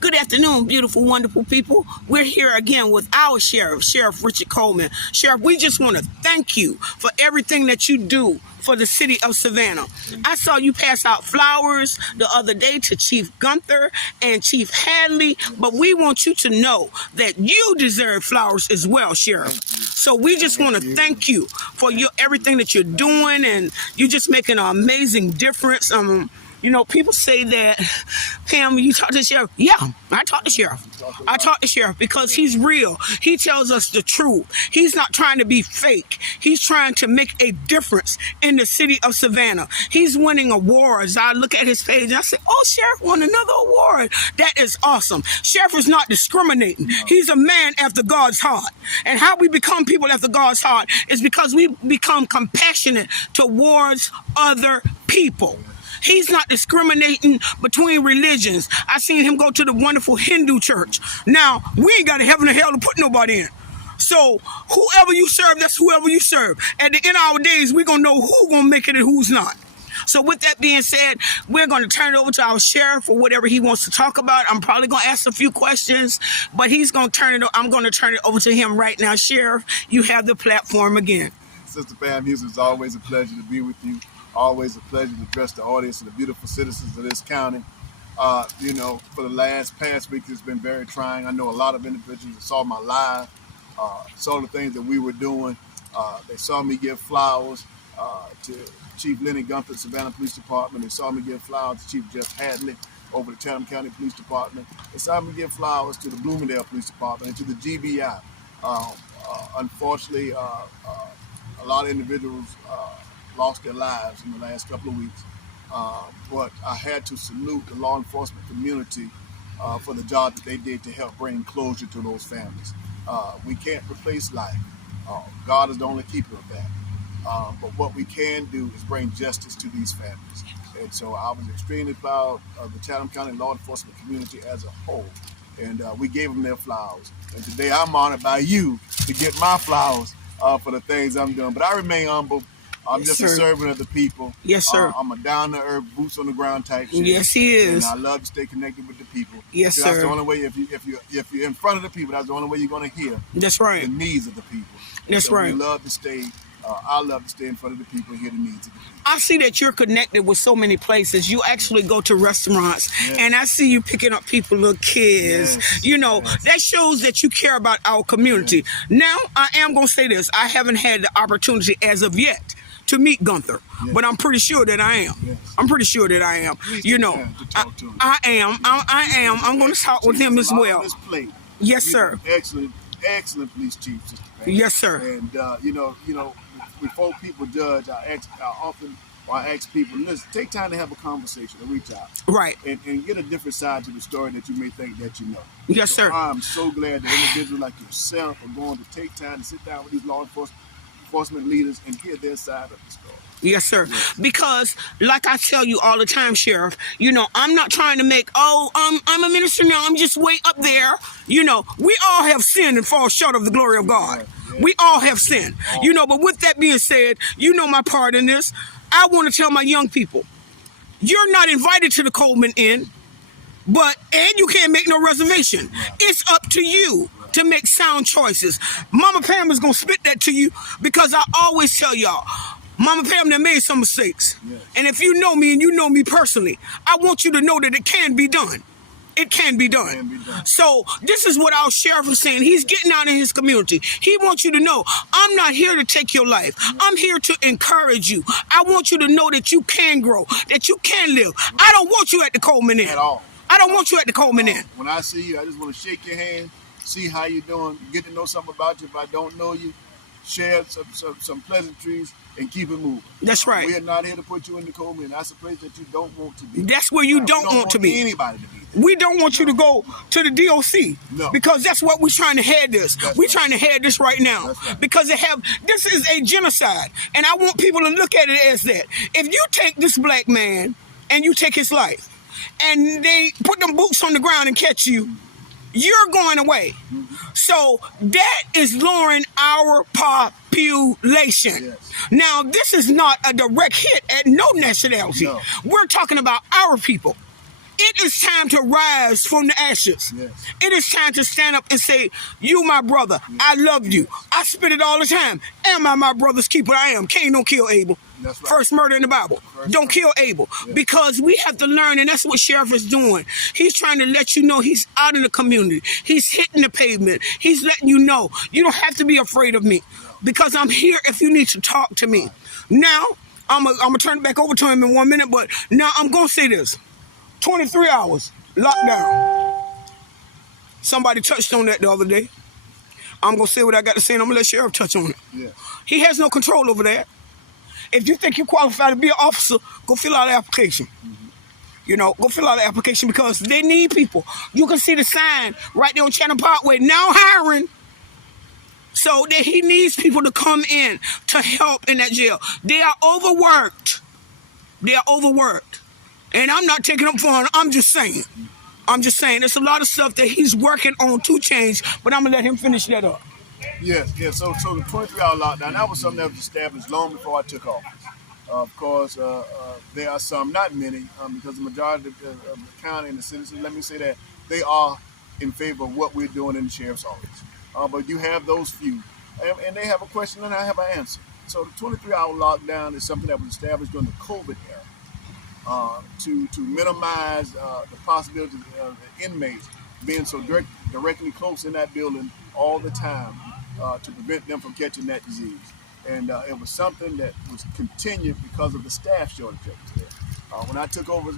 Good afternoon, beautiful, wonderful people. We're here again with our sheriff, Sheriff Richard Coleman. Sheriff, we just want to thank you for everything that you do for the city of Savannah. I saw you pass out flowers the other day to Chief Gunther and Chief Hadley, but we want you to know that you deserve flowers as well, Sheriff. So we just want to thank you for everything that you're doing, and you're just making an amazing difference. You know, people say that, Pam, you talk to the sheriff. Yeah, I talk to sheriff. I talk to sheriff because he's real. He tells us the truth. He's not trying to be fake. He's trying to make a difference in the city of Savannah. He's winning awards. I look at his page and I say, oh, Sheriff won another award. That is awesome. Sheriff is not discriminating. He's a man after God's heart. And how we become people after God's heart is because we become compassionate towards other people. He's not discriminating between religions. I seen him go to the wonderful Hindu church. Now, we ain't got a heaven or hell to put nobody in. So whoever you serve, that's whoever you serve. At the end of our days, we're going to know who's going to make it and who's not. So with that being said, we're going to turn it over to our sheriff for whatever he wants to talk about. I'm probably going to ask a few questions, but I'm going to turn it over to him right now. Sheriff, you have the platform again. Sister Pam Hughes, it's always a pleasure to be with you. Always a pleasure to address the audience and the beautiful citizens of this county. For the past week, it's been very trying. I know a lot of individuals that saw my live, saw the things that we were doing. They saw me give flowers to Chief Lenny Gunther, Savannah Police Department. They saw me give flowers to Chief Jeff Hadley over the Chatham County Police Department. They saw me give flowers to the Bloomingdale Police Department and to the GBI. Unfortunately, a lot of individuals lost their lives in the last couple of weeks. But I had to salute the law enforcement community for the job that they did to help bring closure to those families. We can't replace life. God is the only keeper of that. But what we can do is bring justice to these families. And so I was extremely proud of the Chatham County law enforcement community as a whole. And we gave them their flowers. And today I'm honored by you to get my flowers for the things I'm doing. But I remain humble. I'm just a servant of the people. Yes, sir. I'm a down-to-earth, boots-on-the-ground type shit. Yes, he is. And I love to stay connected with the people. Yes, sir. That's the only way, if you're in front of the people, that's the only way you're going to hear That's right. the needs of the people. That's so right. We love to stay, I love to stay in front of the people and hear the needs of the people. I see that you're connected with so many places. You actually go to restaurants, and I see you picking up people, little kids. That shows that you care about our community. Now, I am going to say this. I haven't had the opportunity as of yet to meet Gunther, but I'm pretty sure that I am. I'm pretty sure that I am. I am. I'm going to talk with him as well. Yes, sir. Excellent police chief, Sister Pam. Yes, sir. And before people judge, I ask people, listen, take time to have a conversation and reach out. Right. And get a different side to the story that you may think that you know. Yes, sir. I'm so glad that individuals like yourself are going to take time to sit down with these law enforcement leaders and hear their side of the story. Yes, sir. Because, like I tell you all the time, Sheriff, I'm not trying to make, I'm a minister now, I'm just way up there. We all have sinned and fall short of the glory of God. We all have sinned. But with that being said, my part in this. I want to tell my young people, you're not invited to the Coleman Inn, and you can't make no reservation. It's up to you to make sound choices. Mama Pam is going to spit that to you because I always tell y'all, Mama Pam done made some mistakes. And if you know me and you know me personally, I want you to know that it can be done. It can be done. So this is what our sheriff is saying. He's getting out in his community. He wants you to know, I'm not here to take your life. I'm here to encourage you. I want you to know that you can grow, that you can live. I don't want you at the Coleman Inn. At all. I don't want you at the Coleman Inn. When I see you, I just want to shake your hand, see how you're doing, get to know something about you if I don't know you, share some pleasantries, and keep it moving. That's right. We are not here to put you in the Coleman. That's a place that you don't want to be. That's where you don't want to be. Anybody to be there. We don't want you to go to the DOC because that's what we're trying to head this. We're trying to head this right now because this is a genocide, and I want people to look at it as that. If you take this black man and you take his life, and they put them boots on the ground and catch you, you're going away. So that is lowering our population. Now, this is not a direct hit at no nationality. We're talking about our people. It is time to rise from the ashes. Yes. It is time to stand up and say, you my brother, I love you. I spit it all the time. Am I my brother's keeper? I am. Cain don't kill Abel. That's right. First murder in the Bible. Don't kill Abel. Because we have to learn, and that's what Sheriff is doing. He's trying to let you know he's out in the community. He's hitting the pavement. He's letting you know you don't have to be afraid of me because I'm here if you need to talk to me. Now, I'm going to turn it back over to him in 1 minute, but now I'm going to say this. 23 hours, lockdown. Somebody touched on that the other day. I'm going to say what I got to say, and I'm going to let Sheriff touch on it. Yeah. He has no control over that. If you think you qualify to be an officer, go fill out the application. You know, go fill out the application because they need people. You can see the sign right there on Chatham Parkway, now hiring. So that he needs people to come in to help in that jail. They are overworked. They are overworked. And I'm not taking up for him. I'm just saying. There's a lot of stuff that he's working on to change, but I'm going to let him finish that up. Yes. So the 23-hour lockdown, that was something that was established long before I took office. Of course, there are some, not many, because the majority of the county and the citizens, let me say that, they are in favor of what we're doing in the sheriff's office. But you have those few, and they have a question and I have an answer. So the 23-hour lockdown is something that was established during the COVID era. To minimize the possibility of the inmates being so directly close in that building all the time to prevent them from catching that disease. And it was something that was continued because of the staff shortage that was there. When I took over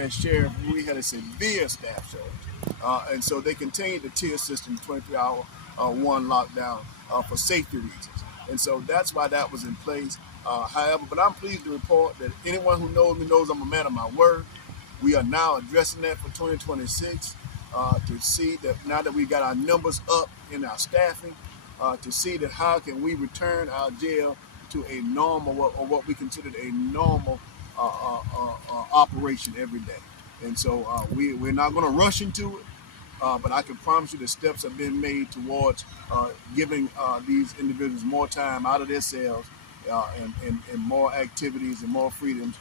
as sheriff, we had a severe staff shortage. And so they continued the tier system, 23-hour one lockdown for safety reasons. And so that's why that was in place. However, but I'm pleased to report that anyone who knows me knows I'm a man of my word. We are now addressing that for 2026 to see that now that we got our numbers up in our staffing, to see that how can we return our jail to a normal or what we considered a normal operation every day. And so we're not going to rush into it. But I can promise you that steps have been made towards giving these individuals more time out of their cells and more activities and more freedoms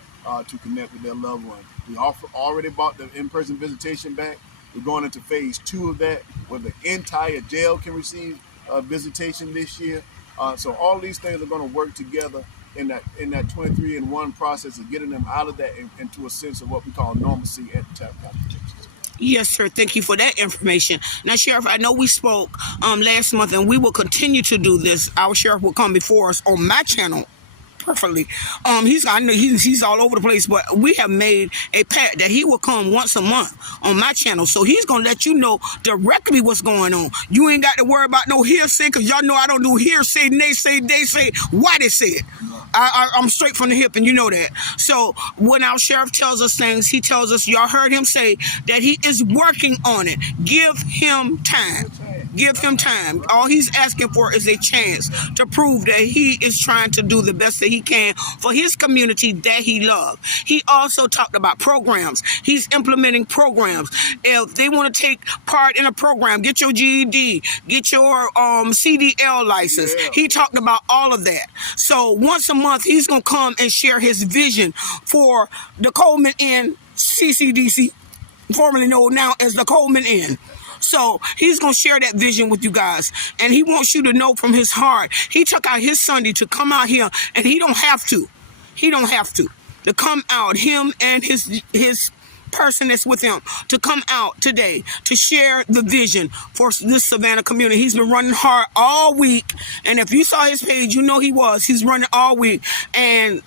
to connect with their loved ones. We already brought the in-person visitation back. We're going into phase 2 of that, where the entire jail can receive visitation this year. So all these things are going to work together in that 23-in-1 process of getting them out of that into a sense of what we call normalcy at the Chatham County. Yes, sir. Thank you for that information. Now, Sheriff, I know we spoke last month, and we will continue to do this. Our sheriff will come before us on my channel perfectly. I know he's all over the place, but we have made a pact that he will come once a month on my channel. So he's gonna let you know directly what's going on. You ain't got to worry about no hearsay, because y'all know I don't do hearsay, naysay, they say, why they say it. I'm straight from the hip, and you know that. So when our sheriff tells us things, he tells us, y'all heard him say that he is working on it. Give him time. Give him time. All he's asking for is a chance to prove that he is trying to do the best that he can for his community that he loves. He also talked about programs. He's implementing programs. If they want to take part in a program, get your GED, get your CDL license. Yeah. He talked about all of that. So once a month, he's going to come and share his vision for the Coleman Inn CCDC, formerly known now as the Coleman Inn. So he's going to share that vision with you guys. And he wants you to know from his heart. He took out his Sunday to come out here, and he don't have to. He don't have to come out, him and his person that's with him, to come out today to share the vision for this Savannah community. He's been running hard all week. And if you saw his page, you know he's running all week. And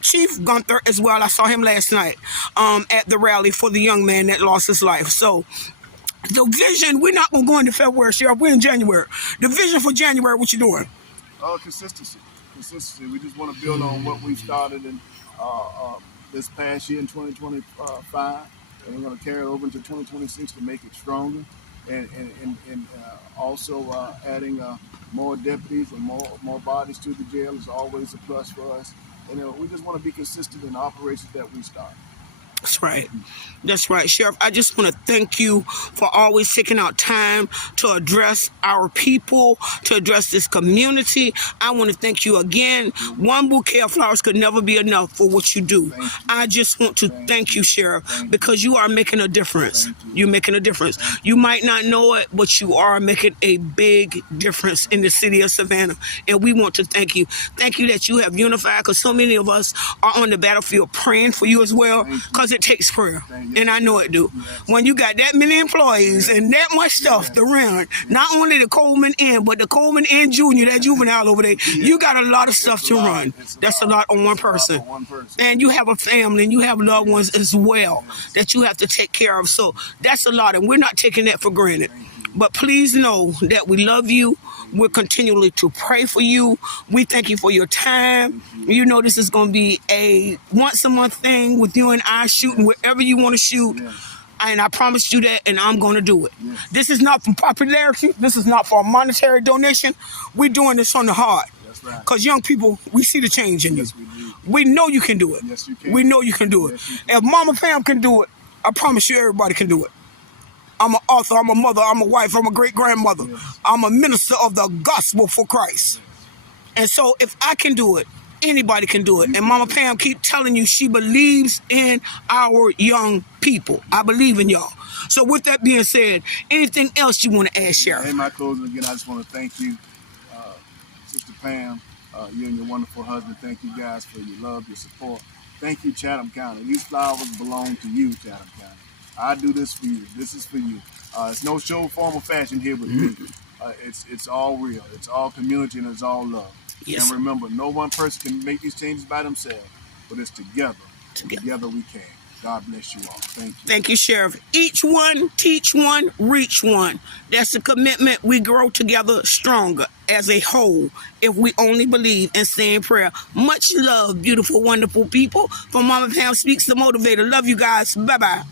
Chief Gunther as well, I saw him last night at the rally for the young man that lost his life. So the vision, we're not going to go into February, Sheriff. We're in January. The vision for January, what you doing? Consistency. We just want to build on what we started in this past year in 2025, and we're going to carry it over into 2026 to make it stronger, and also adding more deputies and more bodies to the jail is always a plus for us. And we just want to be consistent in the operations that we start. That's right. That's right, Sheriff. I just want to thank you for always taking out time to address our people, to address this community. I want to thank you again. One bouquet of flowers could never be enough for what you do. I just want to thank you, Sheriff, because you are making a difference. You're making a difference. You might not know it, but you are making a big difference in the city of Savannah. And we want to thank you. Thank you that you have unified, because so many of us are on the battlefield praying for you as well, because it takes prayer. And I know it do. When you got that many employees and that much stuff to run, not only the Coleman Inn, but the Coleman Inn Junior, that juvenile over there, you got a lot of stuff to run. That's a lot on one person. And you have a family and you have loved ones as well that you have to take care of. So that's a lot, and we're not taking that for granted. But please know that we love you. We're continually to pray for you. We thank you for your time. You know this is going to be a once a month thing with you and I shooting wherever you want to shoot. And I promised you that, and I'm going to do it. This is not for popularity. This is not for a monetary donation. We're doing this from the heart. Because young people, we see the change in you. We know you can do it. We know you can do it. If Mama Pam can do it, I promise you everybody can do it. I'm an author, I'm a mother, I'm a wife, I'm a great-grandmother. I'm a minister of the gospel for Christ. And so if I can do it, anybody can do it. And Mama Pam keep telling you she believes in our young people. I believe in y'all. So with that being said, anything else you want to add, Sheriff? In my closing, again, I just want to thank you, Sister Pam, you and your wonderful husband. Thank you guys for your love, your support. Thank you, Chatham County. These flowers belong to you, Chatham County. I do this for you. This is for you. It's no show, form, or fashion here with me. It's all real. It's all community, and it's all love. And remember, no one person can make these changes by themselves, but it's together. Together we can. God bless you all. Thank you. Thank you, Sheriff. Each one, teach one, reach one. That's the commitment. We grow together stronger as a whole if we only believe and stay in prayer. Much love, beautiful, wonderful people. From Mama P.Speaks, the Motivator. Love you guys. Bye-bye.